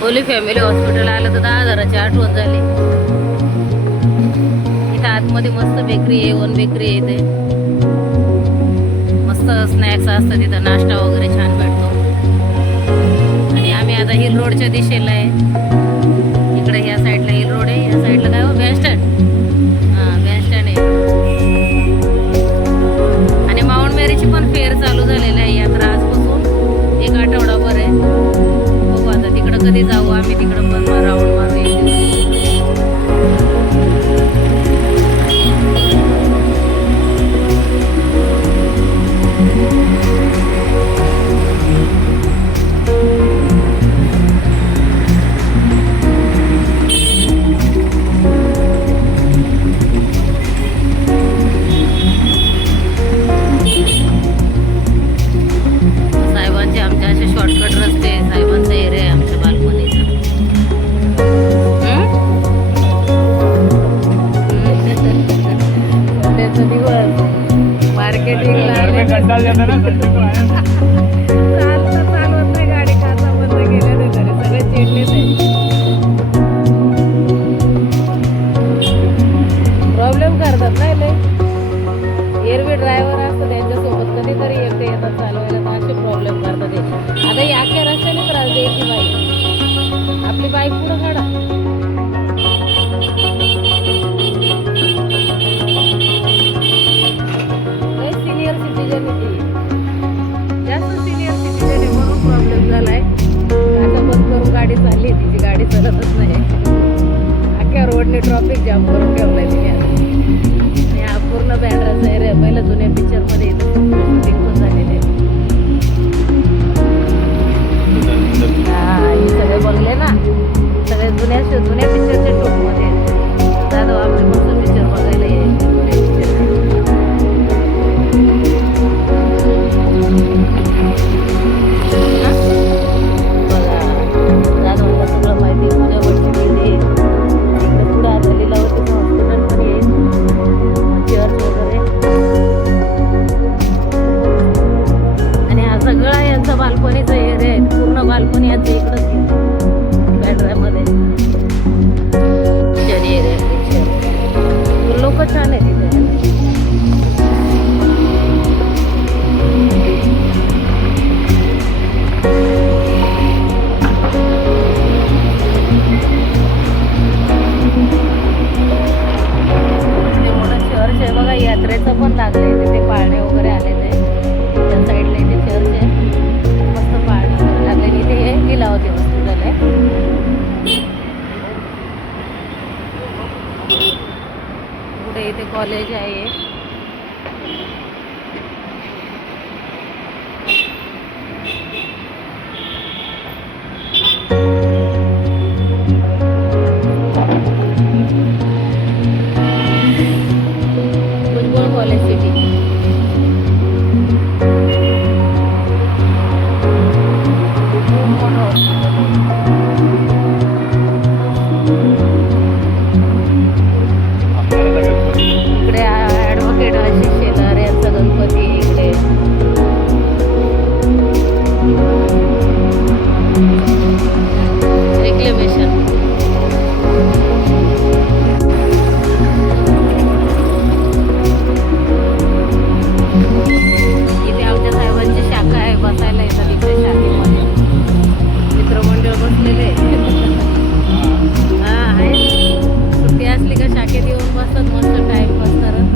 Holy family hospital आलं तर 10,000ची आठवण झाली. इथं आतमध्ये मस्त बेकरी आहे, वन बेकरी आहे. इथे मस्त स्नॅक्स असतात, तिथं नाश्ता वगैरे छान भेटतो. आणि आम्ही आता हिल रोडच्या दिशेला आहे. इकडे ह्या साईडला हिल रोड आहे, या साईडला काय हो बस स्टँड. हां बस स्टँड आहे. आणि माउंट मेरीची पण फेअर चालू झालेली आहे यात्रा आजपासून 1 आठवडाभर आहे. बघू आता तिकडं कधी जाऊ आम्ही, तिकडं पण राऊंड मारू एक दिवस. साहेबांचे आमच्या असे शॉर्टकट रस्ते, साहेबांचा एरिया आहे आमच्या बालपणीचा. सध्याचा दिवस मार्केटिंगला आले. चालवत नाही गाडी, खाता बंद केल्या नाही तरी सगळे चिडलेच आहे. प्रॉब्लेम करतात नाही लय. एरवी ड्रायव्हर असतं त्यांच्यासोबत कधीतरी एकटे येतात चालवायला, तर असे प्रॉब्लेम करतात ते. आता ही अख्ख्या रस्त्याने त्रास द्यायची बाईक. आपली बाईक पुढं काढा. सिनियर सिटीजन आहे, जास्त सिनियर सिटीजन आहे म्हणून प्रॉब्लेम झालाय. आता बंद करून गाडी चालली, तिची गाडी चालतच नाही. अख्ख्या रोडने ट्रॉफिक जाम करून ठेवलाय तिने. आणि हा पूर्ण बँड्राचा एरिया पहिला जुन्या पिक्चरमध्ये शूटिंग पण झालेले. हा हे सगळे बघले ना, सगळे जुन्या पिक्चरच्या शूटमध्ये जाधव आपले मस्त पिक्चर बघायला यायचे. बघा जाधवला सगळं माहिती. पूजा भटजी येईल इकडे, पुढे आता लीलावती हॉस्पिटल पण येईल, चर्च वगैरे. आणि हा सगळा यांचा बालपणीचा एरिया आहे. पूर्ण बालपणी यांचं इकडंच गेलं बँड्रामध्ये. शनी एरिया पिक्चर लोक छान आहे तिथे. चर्च आहे बघा, यात्रेचं पण लागलंय तिथे, पाळणे वगैरे आले ते. त्या साईडला इथे चर्च आहे, मस्त पाळणे वगैरे लागले. इथे हे लीलावती हॉस्पिटल आहे. पुढे इथे कॉलेज आहे. Bhujbal college city. इकडे ॲडव्होकेट आशिष शेलार यांचा गणपती आहे इकडे. रिक्लेमेशन. इथे आमच्या साहेबांची शाखा आहे, बसायला येतात इकडे शाखेमध्ये. मित्रमंडळ बसलेले हा आहे. सुट्टी असली का शाखेत येऊन बसतात, मस्त टाइमपास करत.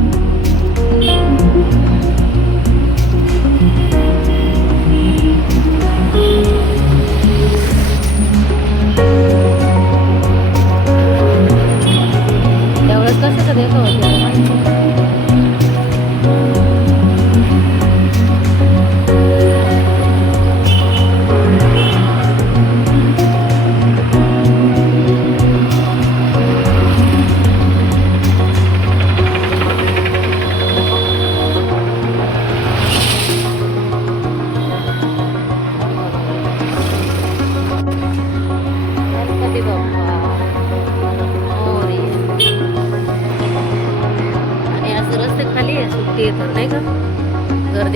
त्यावेळेस कसं देतो होते.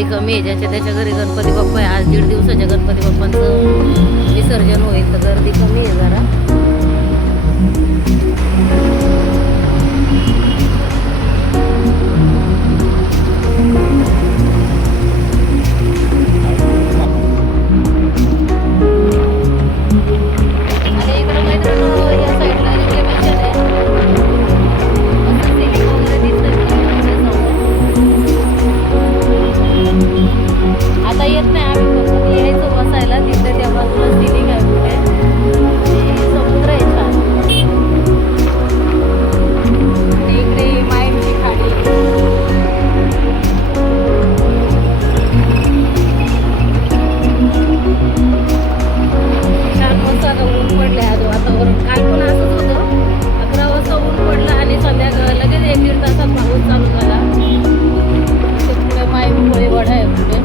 गर्दी कमी आहे. ज्याच्या त्याच्या घरी गणपती बाप्पा आहे. आज 1.5 दिवसाच्या गणपती बाप्पांचं विसर्जन होईल तर गर्दी कमी आहे जरा. आता येत नाही आम्ही फक्त यायचो बसायला तिथे त्या बाजूला सिलिंग आहे पुढे आणि समुद्र आहे छान आणि इकडे माईमची खाडी छान मस्त. आता ऊन पडले आज वातावरण काल पण असंच होतं. 11 वाजता ऊन पडलं आणि संध्याकाळ लगेच 1-1.5 तासात पाऊस चालू झाला. पुढे माईममुळे वडा आहे पुढे.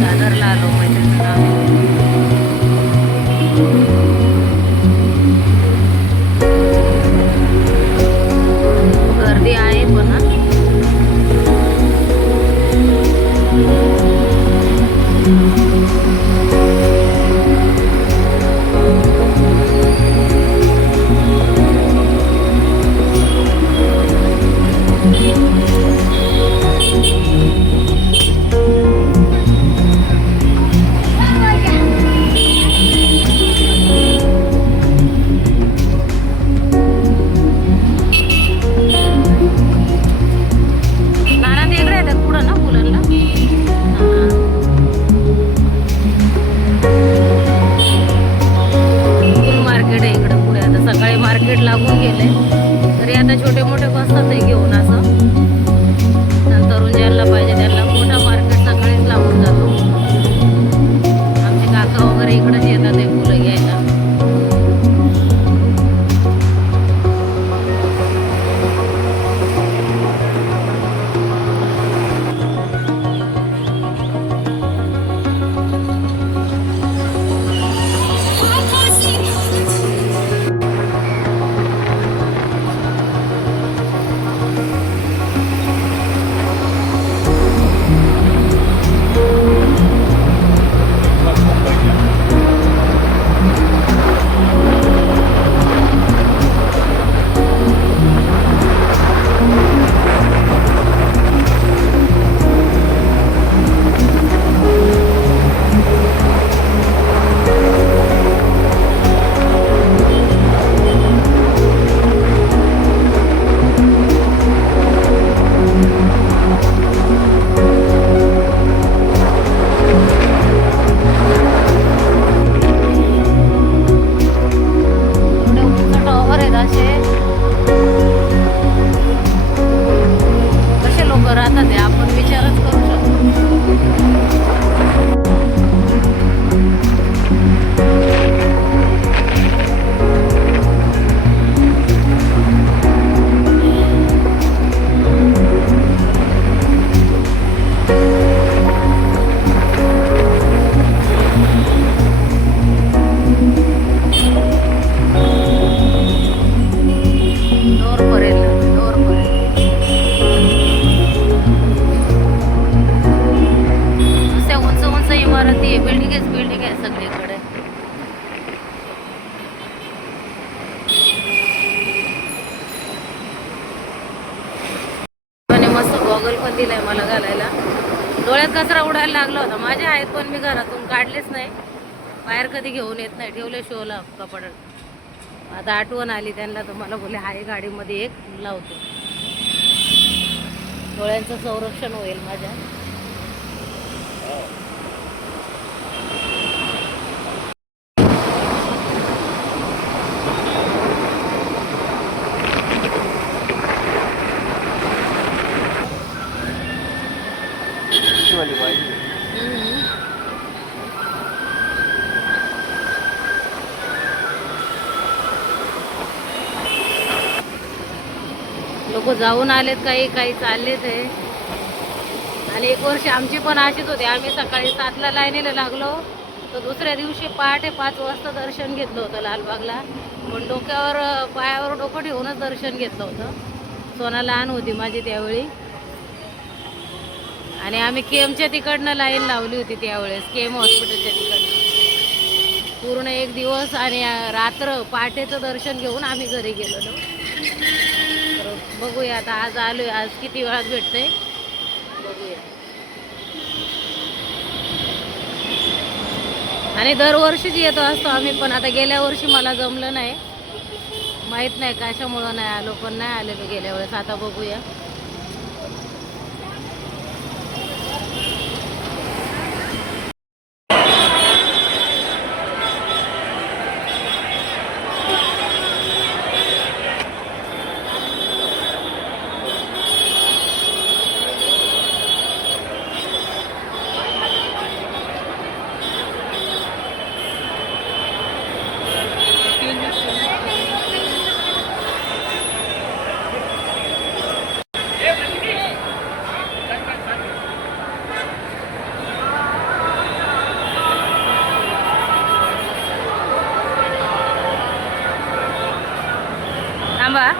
दादरला आलो मैत्रिणीच्या गावी. गर्दी आहे पण मार्केट लागून गेले तरी आता छोटे मोठे बसतात ते घेऊन असं. नंतर ज्यांना पाहिजे त्यांना मोठा मार्केट सकाळीच लागून जातो. आमचे काका वगैरे इकडेच येतात ते फुलं घ्यायला. कसे लोक राहतात ते आपण विचारच करू शकतो. बिल्डिंग आहे सगळीकडे. मस्त गॉगल पण दिलाय मला घालायला. डोळ्यात कचरा उडायला लागला होता. माझे आहेत पण मी घरातून काढलेच नाही. बाहेर कधी घेऊन येत नाही, ठेवले शोला कपाटात. आता आठवण आली त्यांना तर मला बोलले आहे गाडीमध्ये एक लावतो. डोळ्यांचं संरक्षण होईल माझ्या. लोक जाऊन आलेत, काही काही चाललेत आहे. आणि एक वर्ष आमची पण अशीच होती. आम्ही सकाळी 7ला लाईनीला लागलो, तर दुसऱ्या दिवशी पहाटे 5 वाजता दर्शन घेतलं होतं लालबागला. पण डोक्यावर पायावर डोकं ठेवूनच दर्शन घेतलं होतं. सोना लहान होती माझी त्यावेळी. आणि आम्ही केमच्या तिकडनं लाईन लावली होती त्यावेळेस, केम हॉस्पिटलच्या तिकडनं. पूर्ण एक दिवस आणि रात्र पहाटेचं दर्शन घेऊन आम्ही घरी गेलेलो. तर बघूया आता, आज आलोय, आज किती वेळात भेटते बघूया. आणि दरवर्षीच येतो असतो आम्ही, पण आता गेल्या वर्षी मला जमलं नाही, माहीत नाही कशामुळं नाही आलो, पण नाही आलेलो गेल्या वेळेस. आता बघूया. थांबा.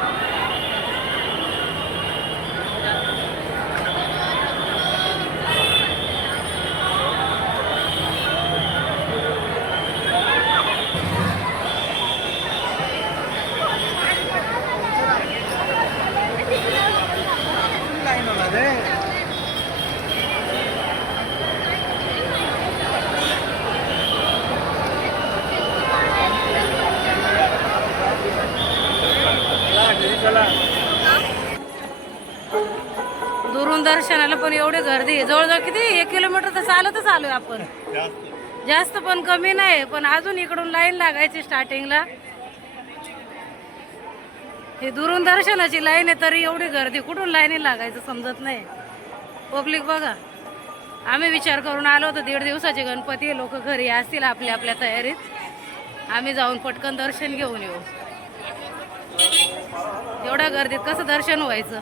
दुरून दर्शनाला पण एवढी गर्दी आहे. जवळजवळ किती 1 किलोमीटर तर चालतच आलोय आपण. जास्त पण कमी नाही, पण अजून इकडून लाईन लागायची स्टार्टिंगला. हे दुरून दर्शनाची लाईन आहे, तरी एवढी गर्दी. कुठून लाईनी लागायचं समजत नाही. पब्लिक बघा. आम्ही विचार करून आलो होतो 1.5 दिवसाचे गणपती, लोक घरी असतील आपल्या आपल्या तयारीत, आम्ही जाऊन पटकन दर्शन घेऊन येऊ. एवढ्या गर्दीत कसं दर्शन व्हायचं.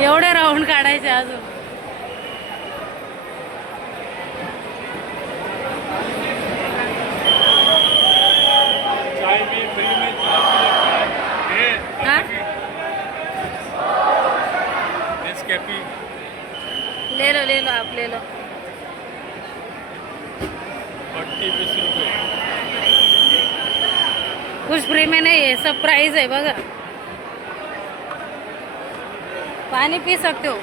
एवढे राऊंड काढायचे अजून. ले लो आप ले लो. 20 रुपये. कुछ फ्री में नहीं है, सब प्राइस है बघा. पानी पी सकते हो.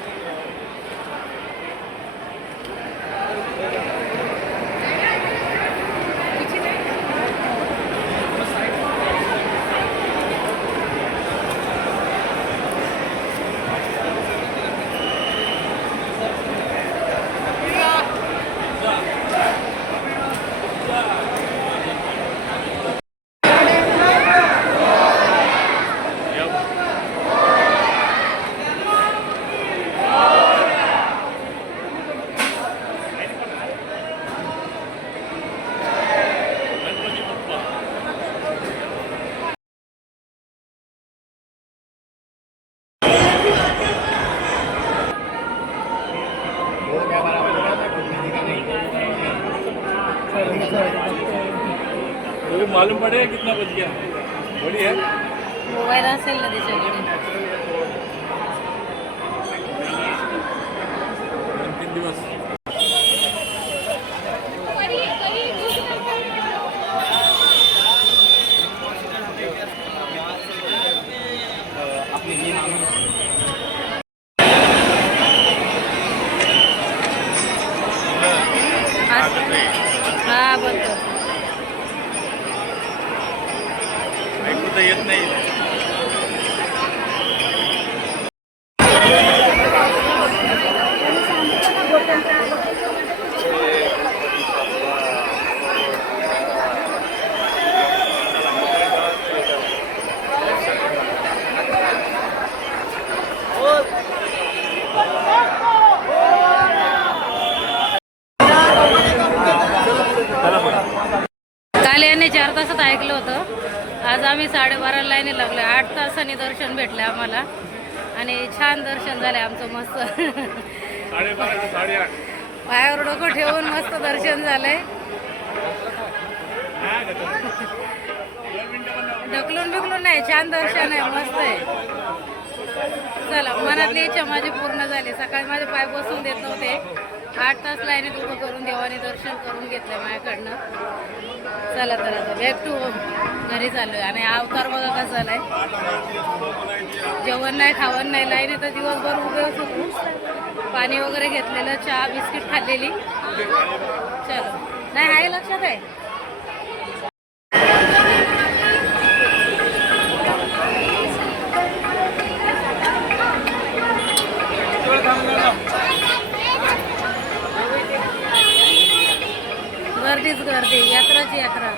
तो मालूम पड़ेगा कितना बच गया. बड़ी है मोबाईल असेल ना त्याच्याकडे. 3 दिवस. हा बोलतो. आम्ही 12:30 लाईनी लागलो. 8 तासांनी दर्शन भेटलं आम्हाला आणि छान दर्शन झालं आमचं मस्त. 12:30 ते 8:30. पायावर डोकं ठेवून मस्त दर्शन झालंय. ढकलून बिकलून नाही, छान दर्शन आहे, मस्त आहे. चला, मनातली इच्छा माझी पूर्ण झाली. सकाळी माझे पाय बसून देत नव्हते. 8 तास लाईनीत उभं करून देवाने दर्शन करून घेतलं माझ्याकडनं. चला तर आता बॅक टू होम घरी चाललोय. आणि अवतार बघा कसा झालाय. जेवण नाही, खावण नाही, लाईन तर दिवसभर उभेच होतो. पाणी वगैरे घेतलेलं, चहा बिस्किट खाल्लेली. चलो, नाही आहे लक्षात आहे. गर्दीच गर्दी, यात्राच यात्रा.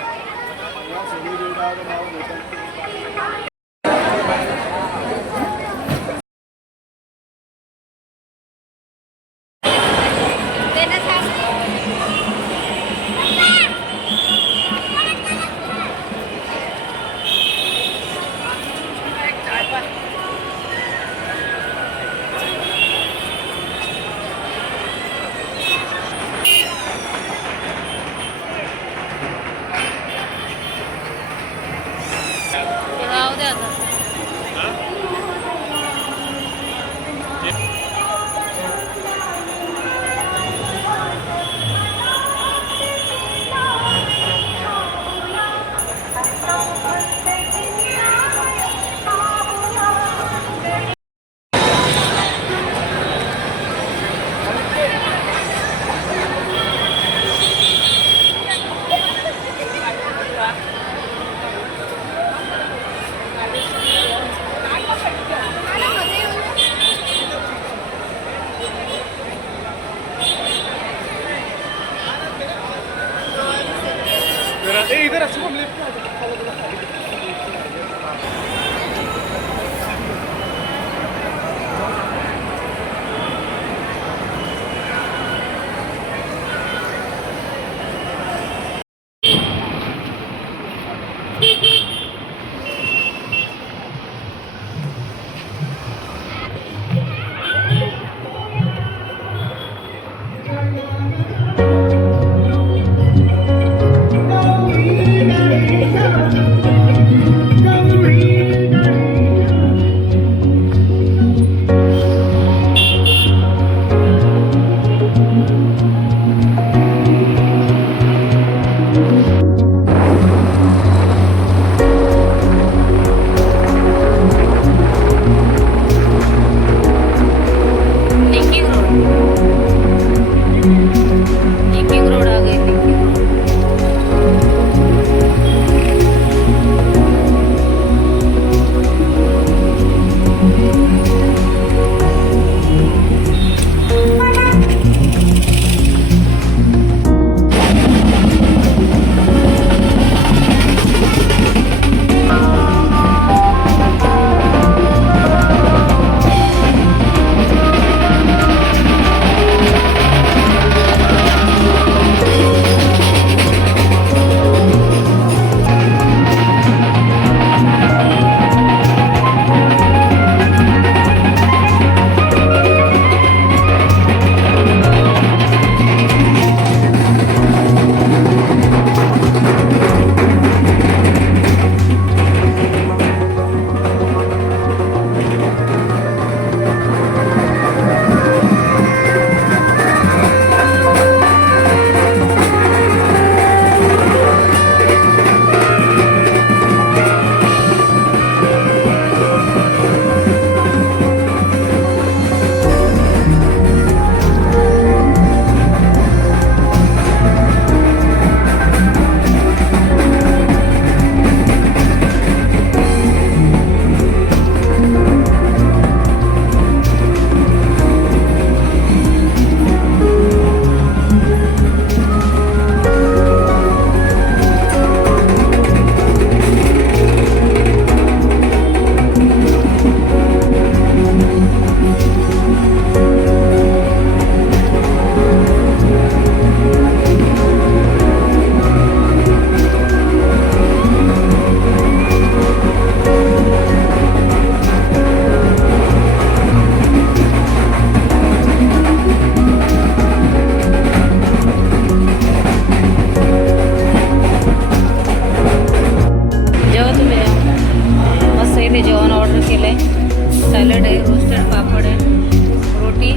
रोटी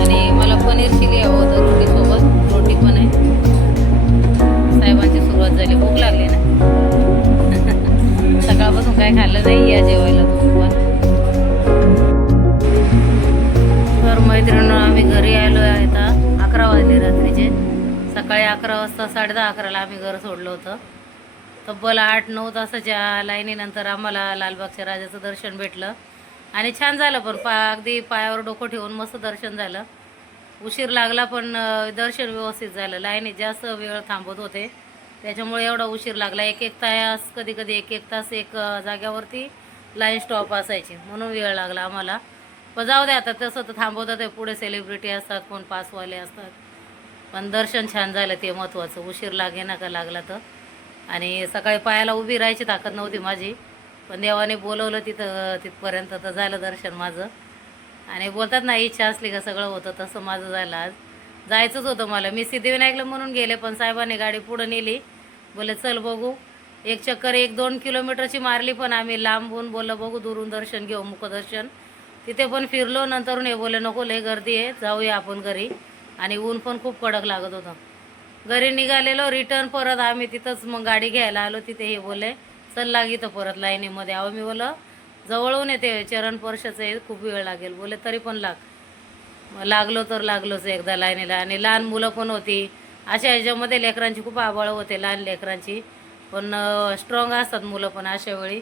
आणि मला पनीर चिली हवं होतं रोटीसोबत. रोटी पण आहे. साहेबांची सुरुवात झाली. भूक लागली ना. सकाळपासून काय खाल्लं नाही. या जेवायला तुम्ही पण. तर मैत्रिणी आम्ही घरी आलो आहे. आता 11 वाजले रात्रीचे. सकाळी 11 वाजता 10:30-11ला आम्ही घर सोडलं होतं. तब्बल 8-9 तासाच्या लाईनीनंतर आम्हाला लालबागच्या राजाचं दर्शन भेटलं आणि छान झालं. पण अगदी पायावर डोकं ठेवून मस्त दर्शन झालं. उशीर लागला पण दर्शन व्यवस्थित झालं. लाईनीत जास्त वेळ थांबत होते त्याच्यामुळे एवढा उशीर लागला. एक तास कधी कधी एक तास एक जाग्यावरती लाईन स्टॉप असायची म्हणून वेळ लागला आम्हाला. पण जाऊ दे आता, तसं तर थांबवतात. पुढे सेलिब्रिटी असतात, कोण पासवाले असतात. पण दर्शन छान झालं ते महत्त्वाचं. उशीर लागे ना का लागला तर. आणि सकाळी पायाला उभी राहायची ताकद नव्हती माझी, पण देवाने बोलवलं तिथपर्यंत तर झालं दर्शन माझं. आणि बोलतात ना, इच्छा असली का सगळं होतं, तसं माझं झालं. आज जायचंच होतं मला. मी सिद्धिविनायकला म्हणून गेले, पण साहेबांनी गाडी पुढं नेली. बोले चल बघू. एक चक्कर 1-2 किलोमीटरची मारली, पण आम्ही लांबून बोललं बघू दुरून दर्शन घेऊ, मुखदर्शन. तिथे पण फिरलो. नंतरून हे बोलले नको लय गर्दी आहे, जाऊया आपण घरी. आणि ऊन पण खूप कडक लागत होतं. घरी निघालेलो. रिटर्न परत आम्ही तिथंच मग गाडी घ्यायला आलो. तिथे हे बोलले चल लाग इथं परत लाईनीमध्ये. अहो मी बोलं जवळून येते, चरण स्पर्शाचं आहे, खूप वेळ लागेल. बोले तरी पण लागलो तर लागलोच एकदा लाईनीला. आणि लहान मुलं पण होती. अशा ह्याच्यामध्ये लेकरांची खूप आबाळ होते, लहान लेकरांची. पण स्ट्रॉंग असतात मुलं पण अशा वेळी.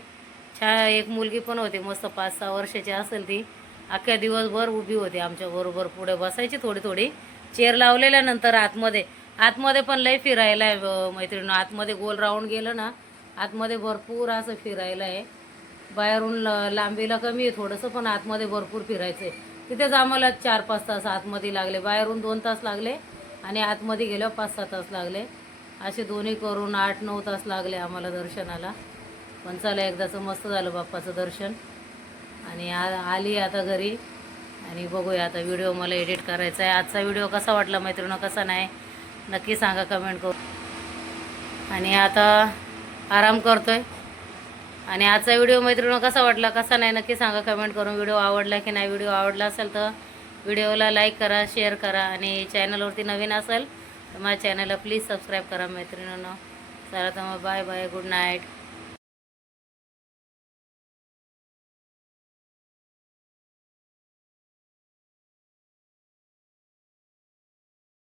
एक मुलगी पण होती मस्त 5-6 वर्षाची असेल ती. अख्ख्या दिवसभर उभी होती आमच्याबरोबर. पुढे बसायची थोडी थोडी. चेअर लावलेल्यानंतर आतमध्ये पण लय फिरायला आहे मैत्रिणी. आतमध्ये गोल राऊंड गेलं ना, आतमध्ये भरपूर असं फिरायला आहे. बाहेरून लांबीला कमी आहे थोडंसं, पण आतमध्ये भरपूर फिरायचं आहे. तिथेच आम्हाला 4-5 तास आतमध्ये लागले. बाहेरून 2 तास लागले आणि आतमध्ये गेल्यावर 5-6 तास लागले. असे दोन्ही करून 8-9 तास लागले आम्हाला दर्शनाला. पण चला एकदाचं मस्त झालं बाप्पाचं दर्शन. आणि आली आता घरी. आणि बघूया आता व्हिडिओ मला एडिट करायचा आहे. आजचा व्हिडिओ कसा वाटला मैत्रिणी, कसा नाही नक्की सांगा कमेंट करू. आणि आता आराम करतोय. आणि आजचा व्हिडिओ मैत्रिणी कसा वाटला कसा नाही नक्की सांगा कमेंट करून. व्हिडिओ आवडला की नाही. व्हिडिओ आवडला असेल तर व्हिडिओला लाईक करा, शेअर करा. आणि चॅनलवरती नवीन असेल तर माझ्या चॅनलला प्लीज सबस्क्राईब करा मैत्रिणींनो. चला तर मग बाय बाय, गुड नाईट.